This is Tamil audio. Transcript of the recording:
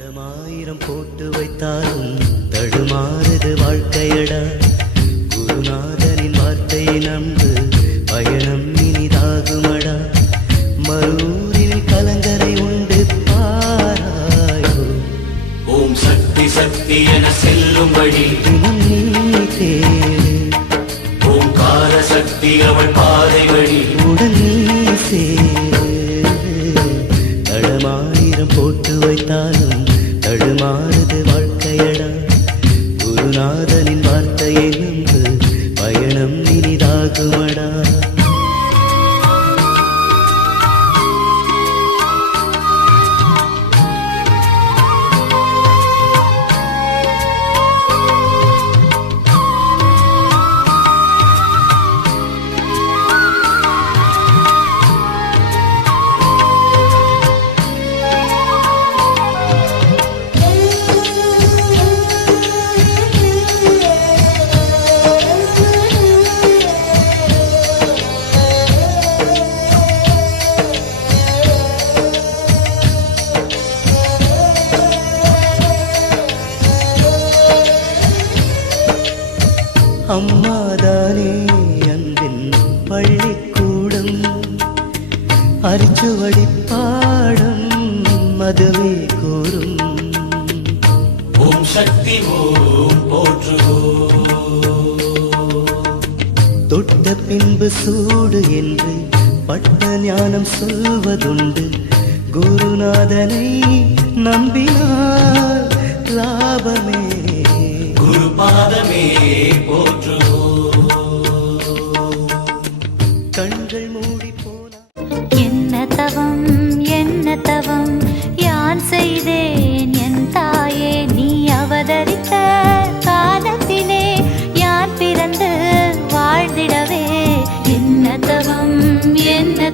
தடமாயிரம் போட்டு வைத்தாலும் தடுமாறுது வாழ்க்கையடா. குருநாதனின் வார்த்தையை நம்பு, பயணம் இனிதாகுமடா. மரூரில் கலங்கரை உண்டு பாராயோ. ஓம் சக்தி சக்தி என செல்லும்படி தினம் நீ தேடு. ஓம்கார சக்தி அவள் பாதை வழி உடன் நீ சேரு. தடமாயிரம் போட்டு வைத்தாலும் தடுமாறுது வாழ்க்கையடா. குருநாதனின் வார்த்தையை நம்பு, பயணம் இனிதாகுமடா. அம்மாதானே அன்பின் பள்ளிக்கூடம், அரிச்சுவடி பாடம் அதுவே கூறும். ஓம் சக்தி ஓம் போற்றுவோம். தொட்ட பின்பு சூடு என்று பட்ட ஞானம் சொல்வதுண்டு. குருநாதனை நம்பினார் லாபமே. குருபாதமே போற்றுவோம். கண்கள் மூடி போன என்ன தவம் என்ன தவம் யான் செய்தேன் என் தாயே, நீ அவதரித்த காலத்திலே யான் பிறந்து வாழ்ந்திடவே. என்ன தவம் என்ன